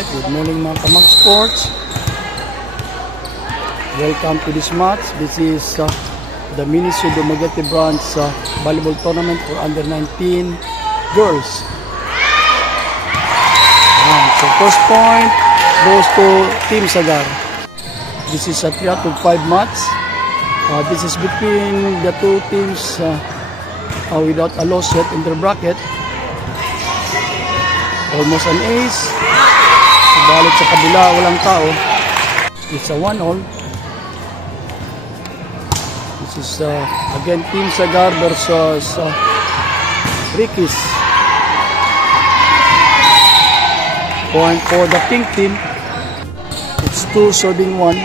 Alright, good morning mga Kamag Sports. Welcome to this match. This is the Miniso Dumaguete Branch volleyball tournament for under 19 girls. So first point goes to Team Sagar. This is a 3 out of 5 match. This is between the two teams without a loss yet in their bracket. Almost an ace. Balik sa kabila, walang tao. It's a 1-all. This is again Team Sagar versus Ricky's. Point for the pink team. It's 2 serving 1.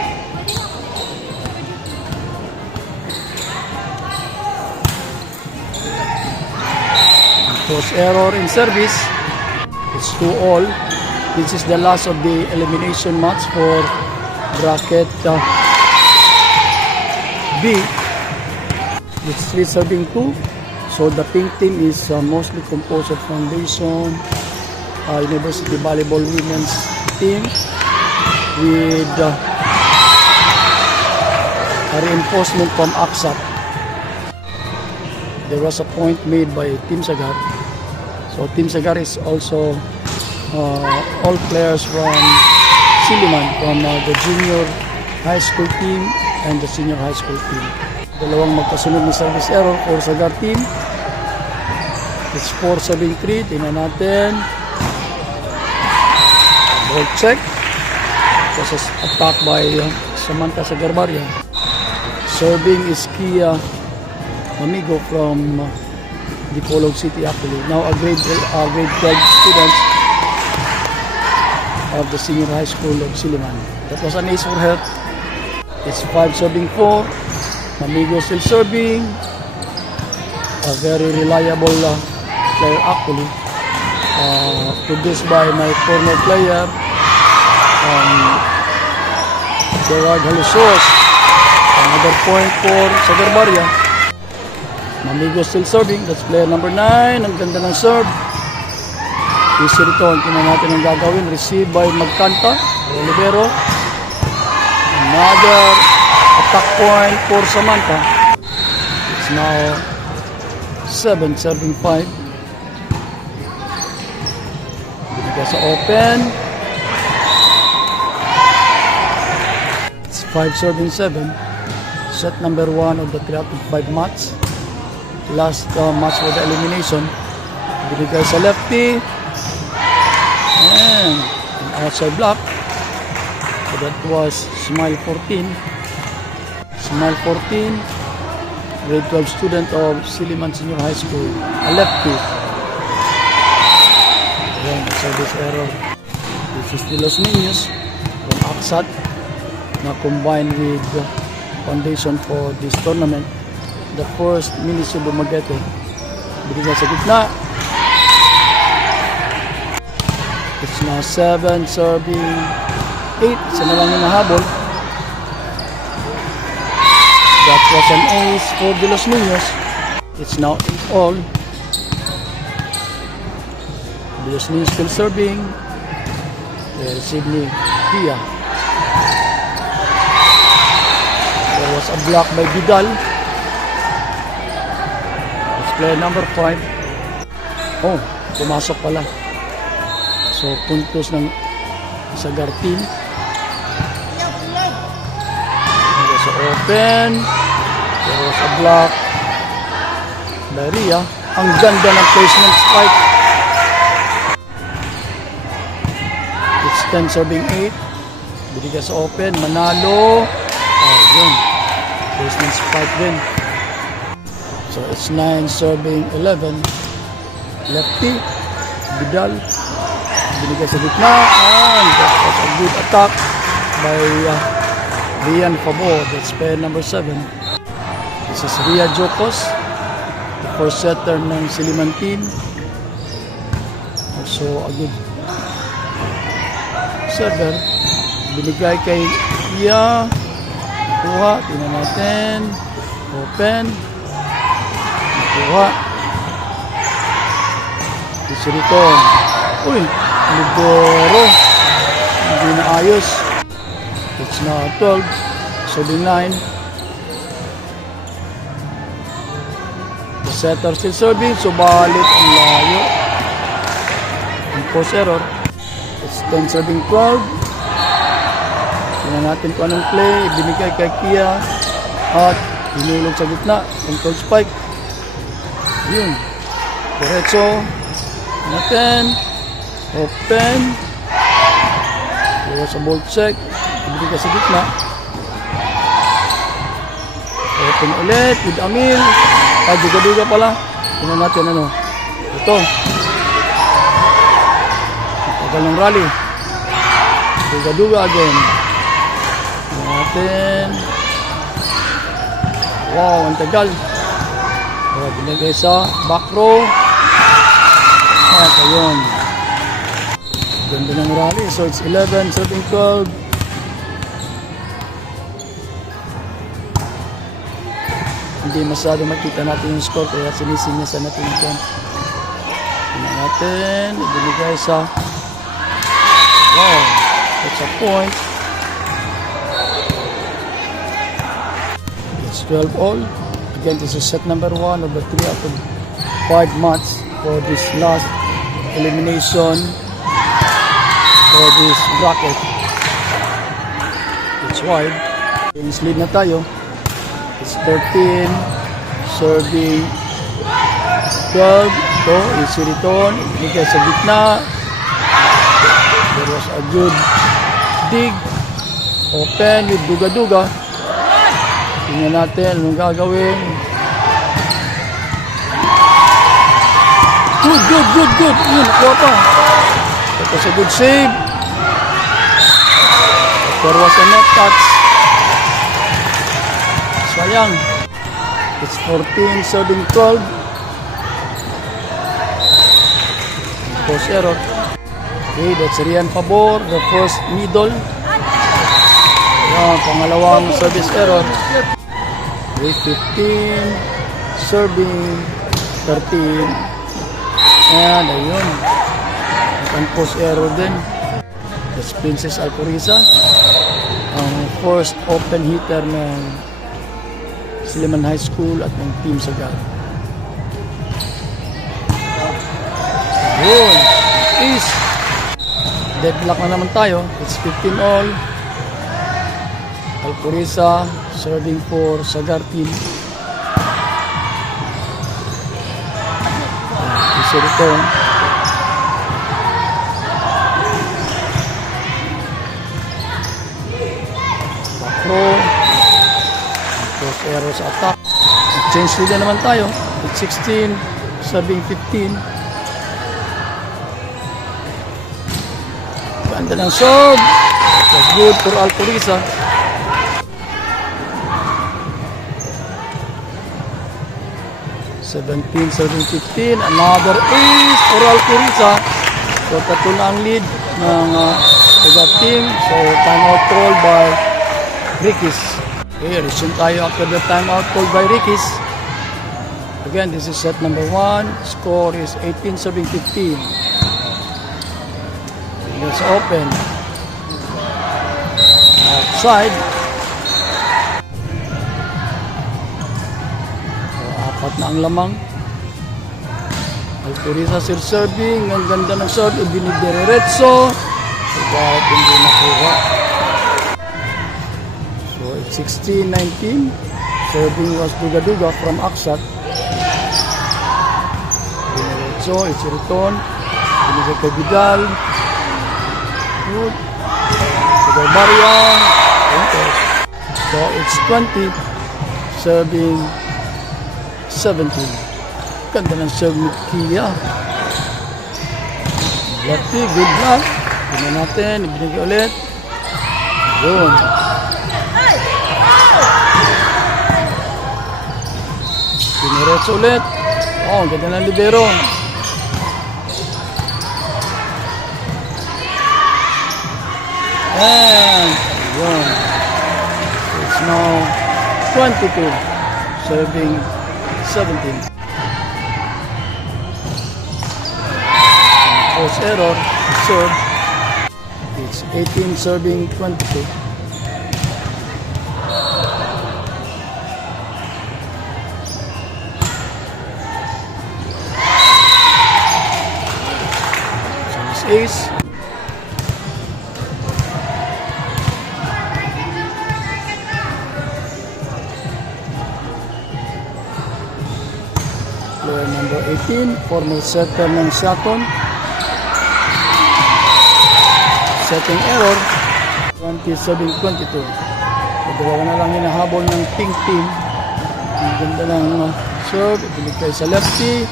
Force error in service. It's 2-all. This is the last of the elimination match for bracket B. It's 3 serving 2. So the pink team is mostly composed of Foundation University Volleyball Women's team with a reinforcement from AXAP. There was a point made by Team Sagar. So Team Sagar is also all players from Siliman, from the junior high school team and the senior high school team. Dalawang magkasunod na service error for Sagar team. It's 4 serving 3. Tingnan natin. Ball check. This is attacked by Samantha Sagarbaria. Serving is Kia Amigo from Dipolog City actually. Now a grade 12 student of the senior high school of Siliman. That was an ace for her. It's 5 serving 4. Amigo still serving. A very reliable player actually. Produced by my former player Gerard Halusos. Another point for Sagarbaria. Amigo still serving. That's player number 9. Ang ganda ng serve. Easy return. Tingnan natin ang gagawin. Received by Magkanta. Olivero. Another attack point for Samantha. It's now 7 serving 5. Binigay sa open. It's 5 serving 7. Set number 1 of the 3 out of 5 match. Last match for the elimination. Binigay sa lefty. And an outside block. So that was Smile 14. Smile 14. Grade 12 student of Siliman Senior High School. A lefty. Ayan, service error. This is the Los Niños from AXAT na combined with Foundation for this tournament. The first Miniso Dumaguete. Binigay sa gitna. It's now 7 serving 8. Isa na lang yung nahabol. That was an ace for the Los Niños. It's now 8-all. The Los Niños still serving. Sydney Pia. There was a block by Vidal. Player number 5. Oh, pumasok pala. So, puntos ng Sagar team. There was a open. There was a block. Daria. Ang ganda ng placement spike. It's 10 serving 8. Binigay sa open. Manalo. Yun. Placement spike din. So it's 9 serving 11. Lefty. Vidal. Binigay sa gitna. And that was a good attack by Rian Favor. That's player number 7. This is Ria Jocos. The first setter ng Siliman team. Also a good server. Binigay kay Ria. Kuha. Tingnan natin. Open. Kuha. Ito rito. Uy, Libero. Hindi na ayos. It's now 12. Serving 9. The setter still serving. Subalit ang layo. Ang post error. It's 10 serving 12. Tingnan natin kung anong play. Binigay kay Kia. At hinulog sa gitna. Control spike. Yun. Diretso. Natin. Open. Iwas sa ball check. Ibigay sa gitna. Open ulit. With Amil. Duga-duga pala. Tingnan natin ano. Ito. Tagal ng rally. Duga-duga again. Tingnan natin. Wow, ang tagal. Binigay sa back row. At ayun. Ganda ng rally. So it's 11, serving 12. Hindi masyado makita natin yung score kaya sinisinyasan natin yung point. Tingnan natin. Ibinigay sa wow. That's a point. It's 12 all. Again, this is set number 1 of the 3 out of 5 match for this last elimination for this bracket. It's wide. Games lead na tayo. It's 13. Serving 12. Ito, easy return. Ibigay sa gitna. There was a good dig. Open with duga-duga. Tingnan natin anong gagawin. Good. Yun, nakuha pa. That was a good save. There was a net touch. Sayang. It's 14, serving 12. Post error. Okay, that's Rian Pabor, the first middle. Ayan, pangalawang service error. Okay, 15, serving 13. Ayan, ayun. Ang post error din. That's Princess Alcoriza. Ang first open hitter ng Siliman High School at ng Team Sagar. Yun. Is deadlock na naman tayo. It's 15 all. Alcoriza serving for Sagar team. Easy return. Macro. Post error sa attack. Change lead na naman tayo. It's 16 serving 15. Ganda ng serve. That's good for Alcoriza. Seventeen, 15. Another ace for Alcoriza. So, tatlo na ang lead ng Sagar team. So, timeout call by Ricky's. Okay, resume tayo after the timeout call by Ricky's. Again, this is set number 1. Score is 18, 15. Let's open. Outside. Apat na ang lamang. Alcoriza still serving. Ang ganda ng serve. Ibinidiretso. Subalit hindi nakuha. So it's 16-19. Serving was duga-duga from Akshat. Ibinidiretso. It's return. Binigay kay Vidal. Good. Sugar Maria. Okay. So it's 20. Serving 17. Ganda ng serve ni Kia. Lefty, good luck. Tingnan natin, ibinigay ulit. Yun. Piniretso ulit. Oh, ganda ng libero. And yun. It's now 22. Serving 17. Post error, serve. It's 18 serving 22. So it's ace. Player number 18, former setter ng Seattle. Setting error, 20-22. So, dalawa na lang hinahabol ng pink team. Ang ganda ng serve, ibinigay sa lefty.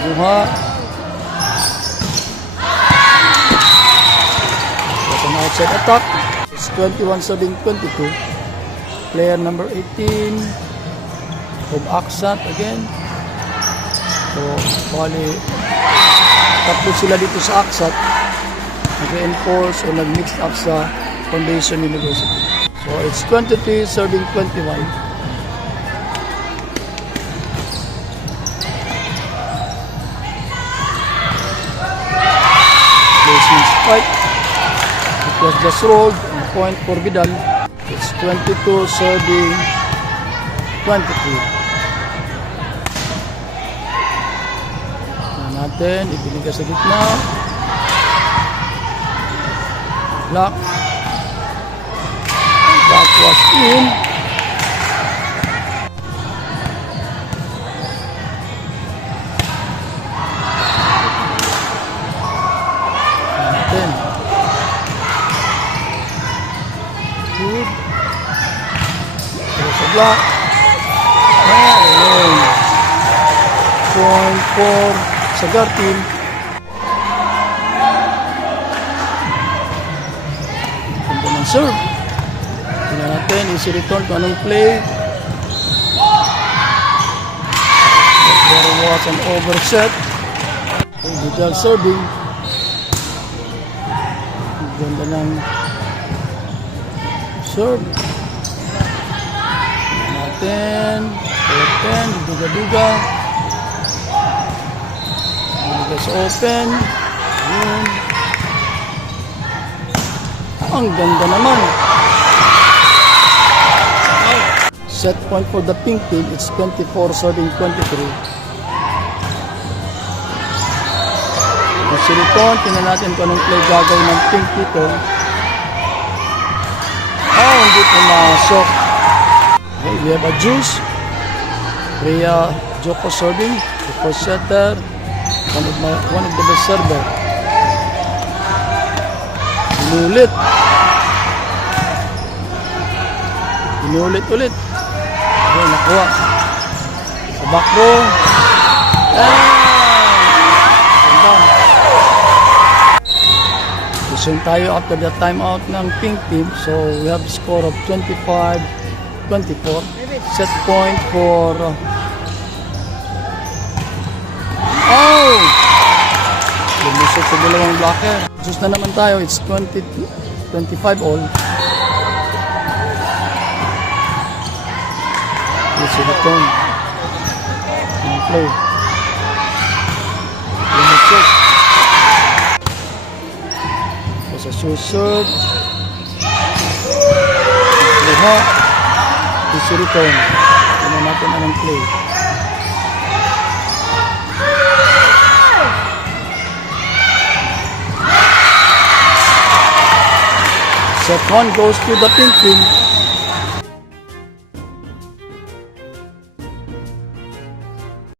Buha. That's an outside attack. It's 21-22. Player number 18, of Aksat again. So, bali, tatlo sila dito sa Aksat. Nag-reinforce o nag-mix up sa Foundation University. So, it's 23 serving 21. Placement spike. It was just rolled. And point for Vidal. It's 22 serving 23. Natin, ibinigay sa gitna. Block. That was in. Natin. Good. There's a block. Ayun. Point for Sagar team. Ganda ng serve. Tingnan natin, easy return kung anong play. There was an overset. Vidal serving. Ganda ng serve. Tingnan natin. Open, duga-duga. It's open. Yun. Ang ganda naman. Set point for the pink team. It's 24 serving 23. Kasi rito, tingnan natin kung anong play gagawin ng pink dito. Hindi pumasok. Okay, we have a juice. Rhea Joko serving. The first setter. One of the best server. Inulit. Inulit-ulit. Okay, nakuha. Sa back row. Ganda. Resume tayo after the timeout ng pink team. So, we have a score of 25-24. Set point for... Lumusok sa dalawang blocker. Just na naman tayo. It's 25 all. Let's see the turn. And play. Lumusok. So sa susod. Buha. Let's see the turn. Tingnan natin anong play. Set one goes to the pink team.